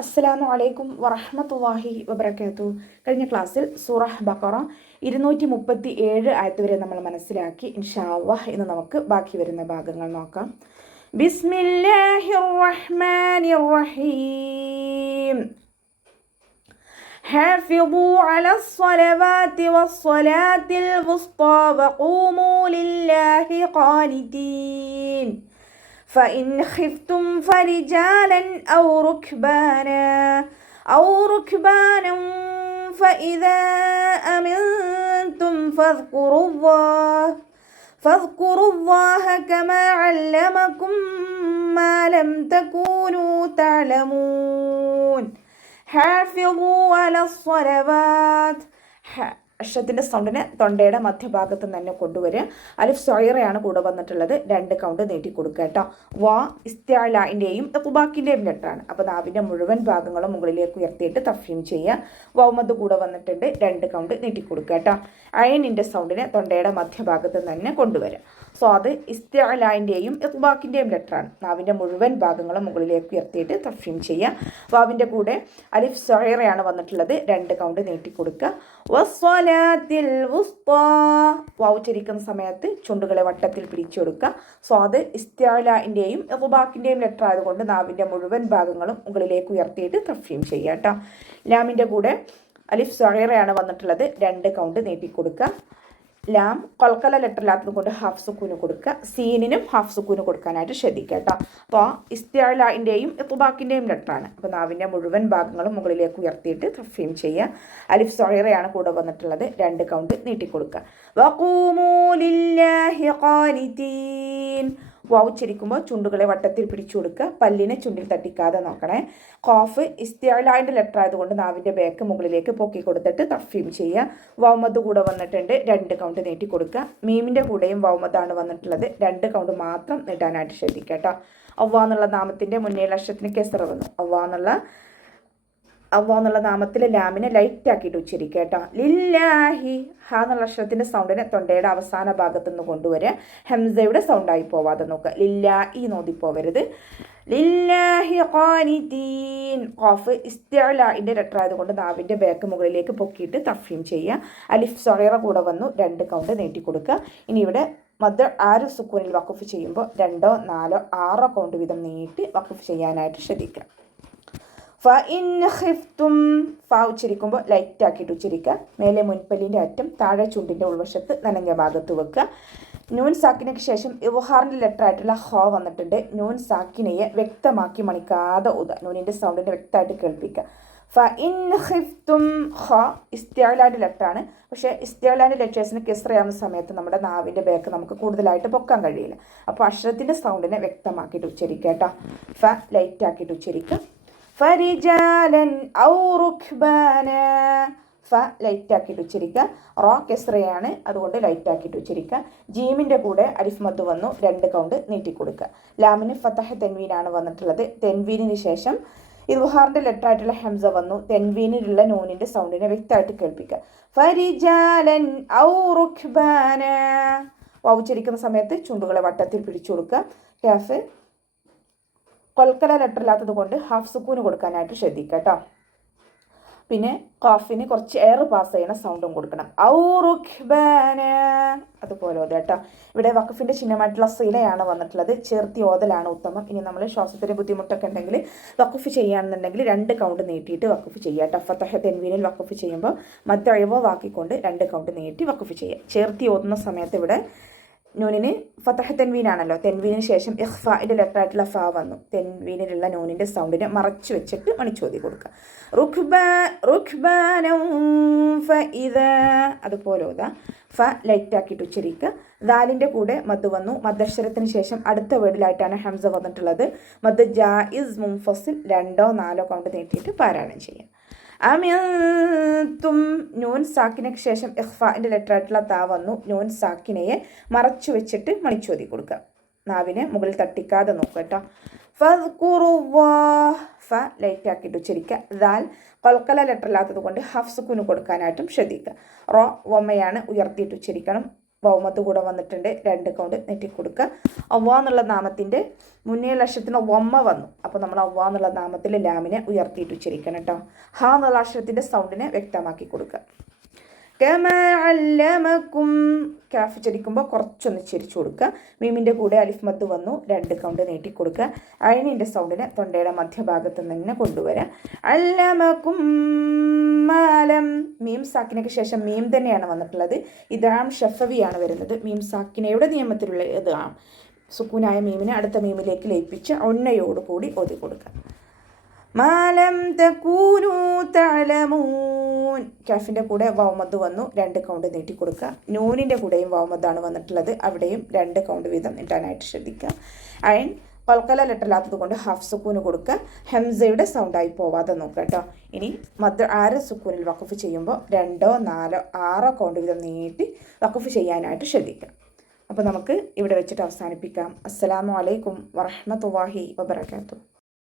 അസ്സലാമു അലൈക്കും വറഹ്മത്തുള്ളാഹി വബറകാതുഹു. കഴിഞ്ഞ ക്ലാസ്സിൽ സൂറഹ് ബഖറ 237 ആയത്ത് വരെ നമ്മൾ മനസ്സിലാക്കി. ഇൻഷാ അല്ലാഹ് ഇന്ന് നമുക്ക് ബാക്കി വരുന്ന ഭാഗങ്ങൾ നോക്കാം. ബിസ്മില്ലാഹിർ റഹ്മാനിർ റഹീം. حافظوا على الصلوات والصلاة الوسطى وقوموا لله قانتين فإن خفتم فرجالا أو ركبانا فإذا أمنتم فاذكروا الله كما علمكم ما لم تكونوا تعلمون حافظوا على الصلوات. അക്ഷരത്തിൻ്റെ സൗണ്ടിനെ തൊണ്ടയുടെ മധ്യഭാഗത്ത് തന്നെ കൊണ്ടുവരിക. അലിഫ് സൊയറയാണ് കൂടെ വന്നിട്ടുള്ളത്. 2 കൗണ്ട് നീട്ടി കൊടുക്കുക കേട്ടോ. വാ ഇസ്തിഅലാഇൻ്റെയും ഇത്ബാക്കിൻ്റെയും ലെറ്ററാണ്. അപ്പോൾ നാവിൻ്റെ മുഴുവൻ ഭാഗങ്ങളും മുകളിലേക്ക് ഉയർത്തിയിട്ട് തഫ്ഹീം ചെയ്യുക. വൗമദ് കൂടെ വന്നിട്ടുണ്ട്. 2 കൗണ്ട് നീട്ടി കൊടുക്കുക കേട്ടോ. അയനിൻ്റെ സൗണ്ടിനെ തൊണ്ടയുടെ മധ്യഭാഗത്ത് തന്നെ കൊണ്ടുവരിക. സോ അത് ഇസ്തിഅലാഇൻ്റെയും ഇത്ബാക്കിൻ്റെയും ലെറ്ററാണ്. നാവിൻ്റെ മുഴുവൻ ഭാഗങ്ങളും മുകളിലേക്ക് ഉയർത്തിയിട്ട് തഫ്ഹീം ചെയ്യുക. വാവിൻ്റെ കൂടെ അലിഫ് സൊയറയാണ് വന്നിട്ടുള്ളത്. 2 കൗണ്ട് നീട്ടി കൊടുക്കുക. വാവ് ഉച്ചരിക്കുന്ന സമയത്ത് ചുണ്ടുകളെ വട്ടത്തിൽ പിടിച്ചു കൊടുക്കുക. സോ അത് ഇസ്തിഅലാഇൻ്റെയും ഇത്ബാക്കിൻ്റെയും ലെറ്റർ ആയതുകൊണ്ട് നാവിൻ്റെ മുഴുവൻ ഭാഗങ്ങളും മുകളിലേക്ക് ഉയർത്തിയിട്ട് തഫ്ഹീം ചെയ്യുക കേട്ടോ. ലാമിൻ്റെ കൂടെ അലിഫ് സഗീറയാണ് വന്നിട്ടുള്ളത്. 2 കൗണ്ട് നീട്ടി കൊടുക്കുക. ലാം കൊൽക്കല ലെറ്ററില്ലാത്തത് കൊണ്ട് ഹാഫ് സുക്കൂന് കൊടുക്കുക. സീനിനും ഹാഫ് സുക്കൂന് കൊടുക്കാനായിട്ട് ശ്രദ്ധിക്കുക കേട്ടോ. അപ്പോൾ ഇസ്തിഅലാഇൻ്റെയും ഇത്ബാക്കിൻ്റെയും ലെറ്ററാണ്. അപ്പോൾ നാവിൻ്റെ മുഴുവൻ ഭാഗങ്ങളും മുകളിലേക്ക് ഉയർത്തിയിട്ട് തഫ്ഹീം ചെയ്യുക. അലിഫ് സഗീറയാണ് കൂടെ വന്നിട്ടുള്ളത്. 2 കൗണ്ട് നീട്ടിക്കൊടുക്കുക. വഖൂമൂ ലില്ലാഹി ഖാനിതീൻ. വാവ് ഉച്ചരിക്കുമ്പോൾ ചുണ്ടുകളെ വട്ടത്തിൽ പിടിച്ചു കൊടുക്കുക. പല്ലിനെ ചുണ്ടിൽ തട്ടിക്കാതെ നോക്കണേ. ഖാഫ് ഇസ്തിഅലാഇൻ്റെ ലെറ്റർ ആയതുകൊണ്ട് നാവിൻ്റെ ബാക്ക് മുകളിലേക്ക് പൊക്കി കൊടുത്തിട്ട് തഫ്ഹീം ചെയ്യുക. വൗമദ് കൂടെ വന്നിട്ടുണ്ട്. 2 കൗണ്ട് നീട്ടി കൊടുക്കുക. മീമിൻ്റെ കൂടെയും വൗമദാണ് വന്നിട്ടുള്ളത്. 2 കൗണ്ട് മാത്രം നീട്ടാനായിട്ട് ശ്രദ്ധിക്കുക കേട്ടോ. അവ്വ എന്നുള്ള നാമത്തിൻ്റെ മുന്നേയുള്ള അക്ഷരത്തിന് കെസറ വന്നു. അവ്വ എന്നുള്ള നാമത്തിൽ ലാമിനെ ലൈറ്റ് ആക്കിയിട്ട് ഉച്ചരിക്കുക കേട്ടോ. ലില്ലാഹി. ഹ എന്നുള്ള അക്ഷരത്തിൻ്റെ സൗണ്ടിനെ തൊണ്ടയുടെ അവസാന ഭാഗത്തു നിന്ന് കൊണ്ടുവരിക. ഹംസയുടെ സൗണ്ടായി പോവാതെ നോക്കുക. ലില്ലാഹി നോദിപ്പോവരുത്. ലില്ലാഹി ഖാനിതീൻ. ഖാഫ് ഇസ്തിഅലാഇൻ്റെ ലെറ്റർ ആയതുകൊണ്ട് നാവിൻ്റെ ബാക്ക് മുകളിലേക്ക് പൊക്കിയിട്ട് തഫ്ഹീം ചെയ്യുക. അലിഫ് സഗീറ കൂടെ വന്നു. 2 കൗണ്ട് നീട്ടി കൊടുക്കുക. ഇനി ഇവിടെ മദ് ആര് സുക്കൂനിൽ വഖഫ് ചെയ്യുമ്പോൾ 2, 4, 6 കൗണ്ട് വീതം നീട്ടി വഖഫ് ചെയ്യാനായിട്ട് ശ്രദ്ധിക്കുക. ഫഇൻ ഖിഫ്തും. ഫ ഉച്ചരിക്കുമ്പോൾ ലൈറ്റ് ആക്കിയിട്ട് ഉച്ചരിക്കുക. മേലെ മുൻപല്ലിൻ്റെ അറ്റം താഴെ ചുണ്ടിൻ്റെ ഉൾവശത്ത് നനഞ്ഞ ഭാഗത്ത് വെക്കുക. നൂൻ സാക്കിനയ്ക്ക് ശേഷം ഇവ്ഹാറിൻ്റെ ലെറ്റർ ആയിട്ടുള്ള ഹ വന്നിട്ടുണ്ട്. നൂൻ സാക്കിനയെ വ്യക്തമാക്കി മണിക്കാതെ ഊതുക. നൂനിൻ്റെ സൗണ്ടിനെ വ്യക്തമായിട്ട് കേൾപ്പിക്കുക. ഫഇൻ ഖിഫ്തും. ഹ ഇസ്തിഅലാൻ്റെ ലെറ്ററാണ്. പക്ഷേ ഇസ്തിഅലാൻ്റെ ലെറ്റേഴ്സിന് കിസ്റയാവുന്ന സമയത്ത് നമ്മുടെ നാവിൻ്റെ ബാക്ക് നമുക്ക് കൂടുതലായിട്ട് പൊക്കാൻ കഴിയില്ല. അപ്പോൾ അക്ഷരത്തിൻ്റെ സൗണ്ടിനെ വ്യക്തമാക്കിയിട്ട് ഉച്ചരിക്കുക കേട്ടോ. ഫ ലൈറ്റ് ആക്കിയിട്ട് ഉച്ചരിക്കുക. ഫരിജാലൻ ഔ റുക്ബാന. ഫ ലൈറ്റ് ആക്കിയിട്ട് ഉച്ചരിക്കുക. റോ കെസ്റയാണ്, അതുകൊണ്ട് ലൈറ്റ് ആക്കിയിട്ട് ഉച്ചരിക്കുക. ജീമിൻ്റെ കൂടെ അലിഫ് മദ് വന്നു. 2 കൗണ്ട് നീട്ടിക്കൊടുക്കുക. ലാമിന് ഫതഹ് തെൻവീനാണ് വന്നിട്ടുള്ളത്. തെൻവീനിന് ശേഷം ഇദ്ഹാറിൻ്റെ ലെറ്റർ ആയിട്ടുള്ള ഹംസ വന്നു. തെൻവീനിലുള്ള നൂനിൻ്റെ സൗണ്ടിനെ വ്യക്തമായിട്ട് കേൾപ്പിക്കുക. ഫരിജാലൻ ഔ റുക്ബാന. വാവ് ഉച്ചരിക്കുന്ന സമയത്ത് ചുണ്ടുകളെ വട്ടത്തിൽ പിടിച്ചു കൊടുക്കുക. കാഫ് കൊൽക്കല ലെറ്റർ ഇല്ലാത്തത് കൊണ്ട് ഹാഫ് സുക്കൂന് കൊടുക്കാനായിട്ട് ശ്രദ്ധിക്കുക കേട്ടോ. പിന്നെ ഖാഫിന് കുറച്ച് എയർ പാസ് ചെയ്യണ സൗണ്ടും കൊടുക്കണം. ഔ റുക്ബാന അതുപോലെ ഓതുക കേട്ടോ. ഇവിടെ വഖഫിൻ്റെ ചിഹ്നമായിട്ടുള്ള സിലയാണ് വന്നിട്ടുള്ളത്. ചേർത്തി ഓതലാണ് ഉത്തമം. ഇനി നമ്മൾ ശ്വാസത്തിൻ്റെ ബുദ്ധിമുട്ടൊക്കെ ഉണ്ടെങ്കിൽ വഖഫ് ചെയ്യുകയാണെന്നുണ്ടെങ്കിൽ 2 കൗണ്ട് നീട്ടിയിട്ട് വഖഫ് ചെയ്യുക കേട്ടോ. ഫതഹ് തെൻവീനിൽ വഖഫ് ചെയ്യുമ്പോൾ മദ്ദഅവ വാക്കിക്കൊണ്ട് 2 കൗണ്ട് നീട്ടി വഖഫ് ചെയ്യുക. ചേർത്തി ഓതുന്ന സമയത്ത് ഇവിടെ നൂനിന് ഫതഹ് തെൻവീനാണല്ലോ. തെൻവീനിന് ശേഷം ഇഖ്ഫാഇൻ്റെ ലെറ്റർ ആയിട്ടുള്ള ഫ വന്നു. തെൻവീനിലുള്ള നൂനിൻ്റെ സൗണ്ടിനെ മറച്ചു വെച്ചിട്ട് മണിച്ചോതി കൊടുക്കുക. റുക്ബാനം ഫഇദാ അതുപോലെ ഓതാ. ഫ ലൈറ്റ് ആക്കിയിട്ട് ഉച്ചരിക്കുക. ദാലിൻ്റെ കൂടെ മദ് വന്നു. മദ്ദക്ഷരത്തിന് ശേഷം അടുത്ത വേർഡിലായിട്ടാണ് ഹംസ വന്നിട്ടുള്ളത്. മദ് ജായിസ് മുൻഫസിൽ 2, 4 കൗണ്ട് നീട്ടിയിട്ട് പാരായണം ചെയ്യാം. അമിൻതും. നൂൻ സാക്കിനയ്ക്ക് ശേഷം ഇഖ്ഫാഇൻ്റെ ലെറ്റർ ആയിട്ടുള്ള താ വന്നു. നൂൻ സാക്കിനയെ മറച്ചു വെച്ചിട്ട് മണിച്ചോതി കൊടുക്കുക. നാവിനെ മുകളിൽ തട്ടിക്കാതെ നോക്കുക കേട്ടോ. ഫദ്കുറുല്ലാഹ്. ഫ ലൈറ്റ് ആക്കിയിട്ട് ഉച്ചരിക്കുക. ദാൽ കൊൽക്കല ലെറ്റർ ഇല്ലാത്തത് കൊണ്ട് ഹാഫ് സുക്കൂന് കൊടുക്കാനായിട്ടും ശ്രദ്ധിക്കുക. റോ വമ്മയാണ്, ഉയർത്തിയിട്ട് ഉച്ചരിക്കണം. വൗമത്ത് കൂടെ വന്നിട്ടുണ്ട്, 2 കൗണ്ട് നീട്ടിക്കൊടുക്കുക. അവ്വ എന്നുള്ള നാമത്തിൻ്റെ മുന്നേ അക്ഷരത്തിന് വമ്മ വന്നു. അപ്പോൾ നമ്മൾ അവ്വ എന്നുള്ള നാമത്തിൽ ലാമിനെ ഉയർത്തിയിട്ട് ഉച്ചരിക്കണം കേട്ടോ. ഹ എന്നുള്ള അക്ഷരത്തിൻ്റെ സൗണ്ടിനെ വ്യക്തമാക്കി കൊടുക്കുക. കമാ അല്ലമക്കും കാഫ് ചരിക്കുമ്പോൾ കുറച്ചൊന്ന് ചിരിച്ചു കൊടുക്കുക. മീമിൻ്റെ കൂടെ അലിഫ് മദ് വന്നു, 2 കൗണ്ട് നീട്ടിക്കൊടുക്കുക. അയിനിൻ്റെ സൗണ്ടിനെ തൊണ്ടയുടെ മധ്യഭാഗത്ത് തന്നെ കൊണ്ടുവരാം. അല്ലമക്കും മാലം, മീം സാക്കിനയ്ക്ക് ശേഷം മീം തന്നെയാണ് വന്നിട്ടുള്ളത്. ഇദാം ഷഫവിയാണ് വരുന്നത്. മീം സാക്കിനയുടെ നിയമത്തിലുള്ള ഇദാം സുക്കൂനായ മീമിനെ അടുത്ത മീമിലേക്ക് ലയിപ്പിച്ച് ഒന്നയോടുകൂടി ഓതി കൊടുക്കുക. മാലം തകൂനു തഅലമൂൻ, കാഫിൻ്റെ കൂടെ വൗമദ് വന്നു, 2 കൗണ്ട് നീട്ടിക്കൊടുക്കുക. നൂനിൻ്റെ കൂടെയും വൗമദ്ദാണ് വന്നിട്ടുള്ളത്, അവിടെയും 2 കൗണ്ട് വീതം നീട്ടാനായിട്ട് ശ്രദ്ധിക്കുക. അയൻ പൽക്കല ലെറ്ററില്ലാത്തത് കൊണ്ട് ഹാഫ് സുക്കൂന് കൊടുക്കുക. ഹംസയുടെ സൗണ്ടായി പോവാതെ നോക്കുക കേട്ടോ. ഇനി മദ് 6 സുക്കൂനിൽ വഖഫ് ചെയ്യുമ്പോൾ 2, 4, 6 കൗണ്ട് വീതം നീട്ടി വഖഫ് ചെയ്യാനായിട്ട് ശ്രദ്ധിക്കുക. അപ്പോൾ നമുക്ക് ഇവിടെ വെച്ചിട്ട് അവസാനിപ്പിക്കാം. അസ്സലാമു അലൈക്കും വറഹ്മത്തുള്ളാഹി വബറകാതുഹു.